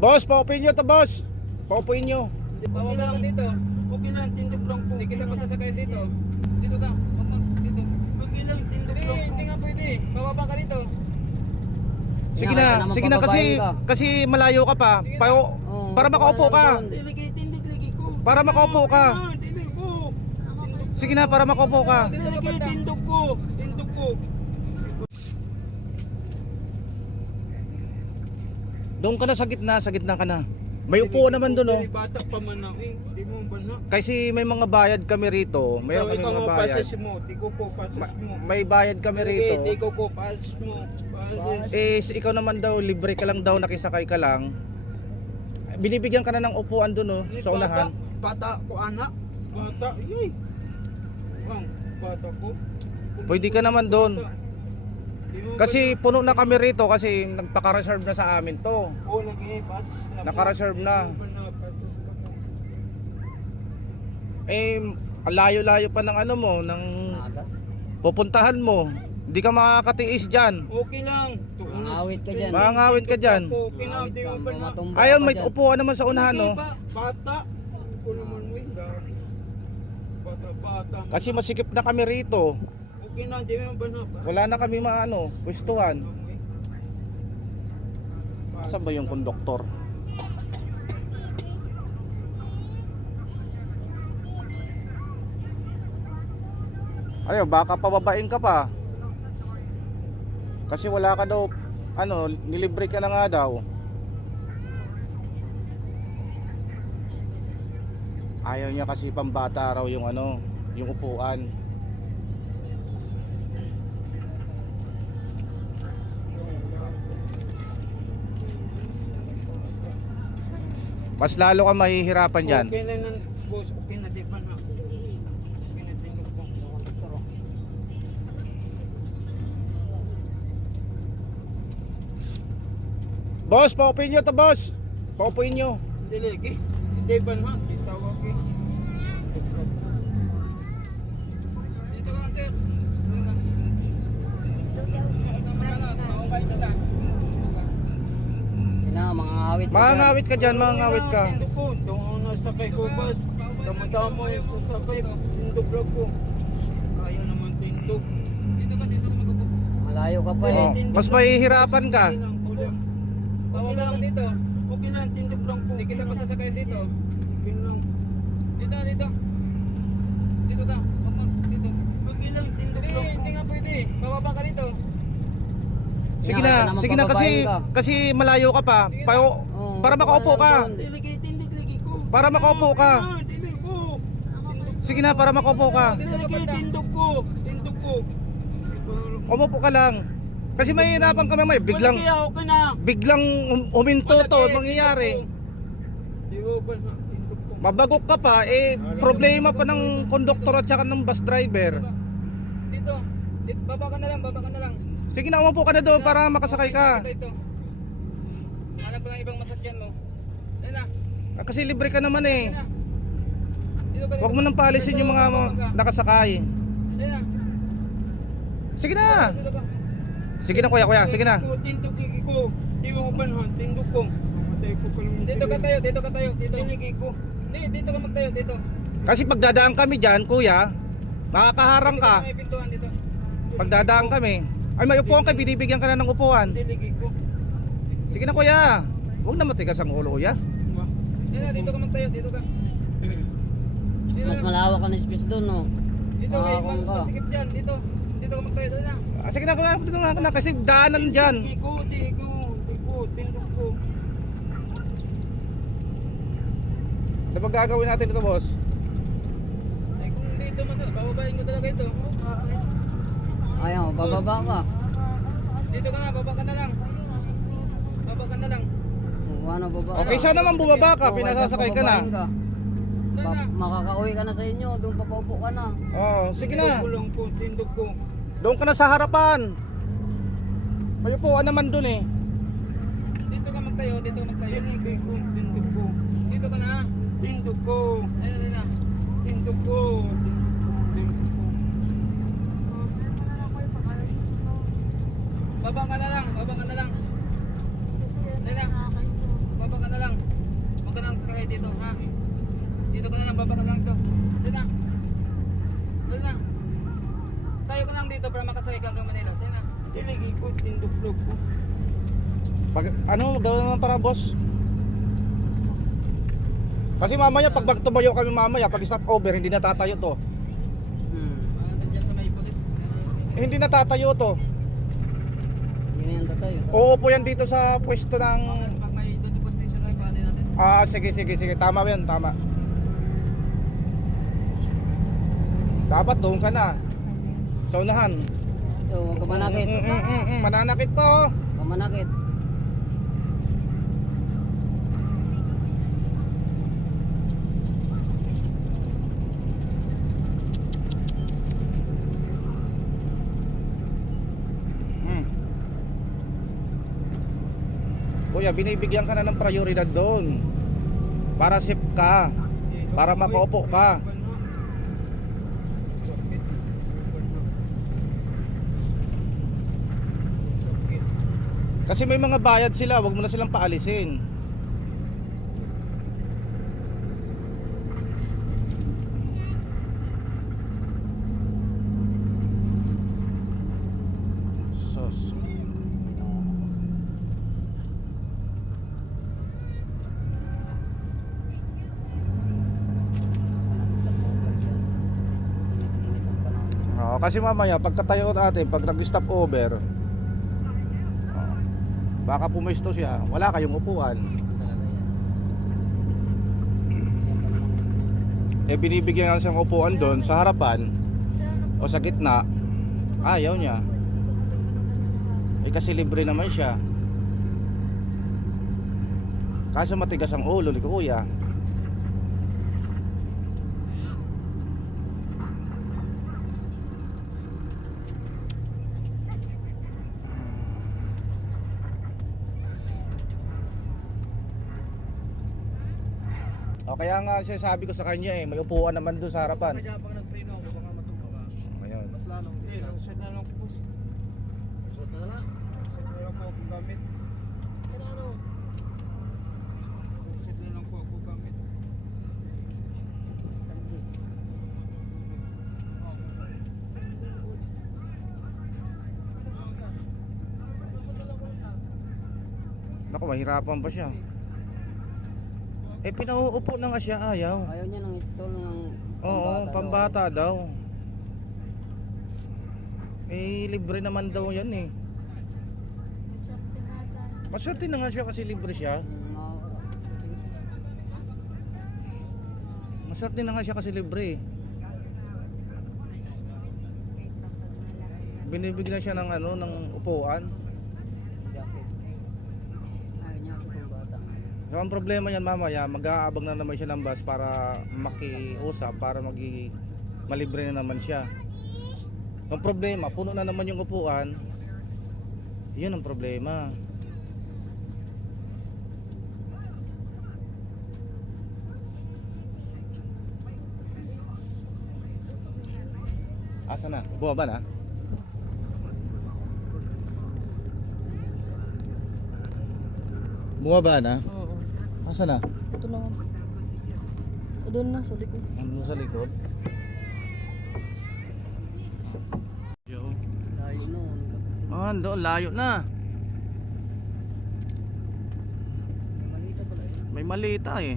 Boss, paupuin nyo to, boss. Paupuin nyo. Bababa ka dito. Okay lang, tindog lang po. Hindi kita masasakay dito. Dito ka. Dito. Okay lang, tindog lang po. Hindi nga pwede. Bababa ka dito. Sige Kaya na, naman sige na pababain ka. kasi malayo ka pa. Para makaupo ka. Dilagay, tindog lagi ko. Para makaupo ka. Dili ko. Sige na, para makaupo ka. Dilagay, tindog ko. Tindog ko. Doon ka na sa gitna ka na. May upuan naman doon, oh. Bata pa man ako eh. Di mo ba na? Kasi may mga bayad kami rito. Mayroon kami Ikaw mga mo bayad. pasas mo. Di ko po pasas mo. May bayad kami rito. Di ko po pasas mo. Pasas. Ikaw naman daw, libre ka lang daw, nakisakay ka lang. Binibigyan ka na ng upuan doon, oh, sa unahan. Bata ko anak. Bata. Yay. Bang, bata ko. Pwede ka naman doon. Kasi puno na kami rito kasi nagpaka-reserve na sa amin to. Oo, nag-i-pass. Naka-reserve na. Ang layo-layo pa ng ano mo, ng pupuntahan mo. Hindi ka makakatiis dyan. Okay lang. Mangawit ka dyan. Mangawit ka dyan. Okay lang, di mo ba na? Matumba Ayun, ka may dyan. upuan naman sa unahan, no? Bata. Ako naman mo yung bata. Kasi masikip na kami rito. Okay lang, di mo ba na? Wala na kami maano, pwestuhan. Saan ba yung konduktor? Ayun, baka pababain ka pa. Kasi wala ka daw, ano, nilibre ka na nga daw. Ayaw niya kasi pambata raw yung ano, yung upuan. Mas lalo ka mahihirapan dyan. Okay na nan, boss. Okay na, di ba na? Okay na, tingnan ko. Boss, paupuin nyo to, boss. Paupuin nyo. Diligi. Di ba na? Di tawag eh. Dito ka sir. Dito ka. Maungay ka ta. Yun na, mangangawit ka dyan. Mangangawit ka dyan, mangangawit ka. Tindog ko. Doon na sakay ko, boss. Damo-damo yung sasakay. Tindog lang ko. Ayaw naman tindog. Dito ka magupo. Malayo ka pa Oh, eh. mas mahihirapan ka. Okay lang, kulang. Bababa ka dito. Okay lang, tindog lang po. Hindi kita masasakay dito. Okay lang. Dito. Dito ka. Dito. Okay lang, tindog lang po. Hindi nga pwede. Bababa ka dito. Sige Kaya na, naman sige na pababain ka. kasi malayo ka pa. Oo, Para makaupo ka. Dilagay, tindog lagi ko. Para makaupo ka. Dili ko. Sige na, para makaupo ka. Dilagay, tindog ko. Tindog ko. Umupo ka lang. Kasi mahihirapan ka mamaya. Wala kaya, okay na. Biglang huminto to, mangyayari. Di ba ba na? Tindog ko. Mabagok ka pa, problema pa ng konduktor at saka ng bus driver. Dito. Baba ka na lang. Sige na, umupo ka na doon para makasakay ka. Ito. Hanap pa ng ibang masakyan mo. Yan na. Kasi libre ka naman eh. Yan na. Dito ka. Huwag mo nang paalisin yung mga nakasakay. Yan na. Sige na. Dito ka. Sige na kuya, sige na. Tindog lagi ko. Di mo ba na? Tindog ko. Mamatay ko pa lang. Dito ka tayo. Dito. Tinigay ko. Hindi, dito ka magtayo. Dito. Kasi pagdadaan kami dyan, kuya, makakaharang ka. May pintuan dito. Pagdadaan kami. Ay, may upuan ka, binibigyan ka na ng upuan. Tinigay ko. Sige na kuya. Huwag na matigas ang ulo kuya. Yan na, dito ka magtayo. Dito ka. Dito Mas na. malawak ang space doon, no? Dito kay Makakong ka. masikip dyan. Dito. Dito ka magtayo. Dito na. Sige na kuya, dito na kasi daanan dyan. Tinigay ko. Tindog ko. Ano ba gagawin natin ito, boss? Ay kung dito bababahin ko talaga ito. Ayaw, bababa ka. Dito ka na, baba ka na lang. Baba ka na lang. Ano, baba Okay, saan naman bumaba ka? Okay, Pinasasakay ka na. pababain ka. Doon na. Makakauwi ka na sa inyo, doon papaupo ka na. Oo, sige Tindog na. ko lang po. Tindog ko. Doon ka na sa harapan. May upuan naman doon eh. Dito ka magtayo. Dito ka magtayo. Tinigay ko. Tindog ko. Dito ka na. Tindog ko. Ayun na. Tindog ko. Tindog ko. Baba ka na lang. Ayun na. Baba ka na dito, ha? Dito ka na lang, baba ka lang dito. Doon na. Doon na. Tayo ka lang dito para makasakay ka hanggang Manila. Doon na. Tiligi ko, tinduklog ko. Pag, ano, gawin naman para boss? Kasi mamaya, pag magtumayo kami mamaya, pag stop over, hindi natatayo to. Nandiyan sa may pulis. Hindi natatayo to. Hindi na yan tatay. Uupo yan dito sa pwesto ng... Pag may doon sa bus station na ipaanin natin. Ah, sige. Tama yan, tama. Dapat doon ka na. Sa unahan. So, huwag ka manakit. Mananakit pa oh. Huwag ka manakit. Kuya, binibigyan ka na ng prioridad doon. Para safe ka. Para makaupo ka. Kasi may mga bayad sila, wag mo na silang paalisin. Sus. Oo, kasi mamaya pagkatayo natin, pag nag-stop over, baka pumesto siya, wala kayong upuan. Eh binibigyan nga siyang upuan doon sa harapan o sa gitna, ayaw niya. Eh kasi libre naman siya. Kaso matigas ang ulo ni kuya. O kaya nga sabi ko sa kanya may upuan naman doon sa harapan. Kaya pag nag-preno ako, baka matulog ka. Ayun. Mas lalong. Set na lang po. Suot na lang. Set na lang po ako gamit. Kaya ano? Set na lang po ako gamit. Naku, mahirapan pa siya. Eh pinauupo na nga siya, ayaw. Ayaw niya ng stall ng Oo, daw. pambata daw. Eh libre naman daw yan eh. Maswerte na nga siya kasi libre siya. Maswerte na nga siya kasi libre. Binibigyan siya ng ano, ng upuan. Ayaw niya ako pambata. So, ang problema niyan mamaya, mag-aabang na naman siya ng bus para makiusap, para malibre na naman siya. Ang problema, puno na naman yung upuan. Yun ang problema. Asa na? Bumaba na? Bumaba na? Oo. Asa na? Ito lang. Doon na, sa likod. Ano sa likod? Yo. Layo noon. Ah, doon, layo na. Malita pala eh. May malita eh.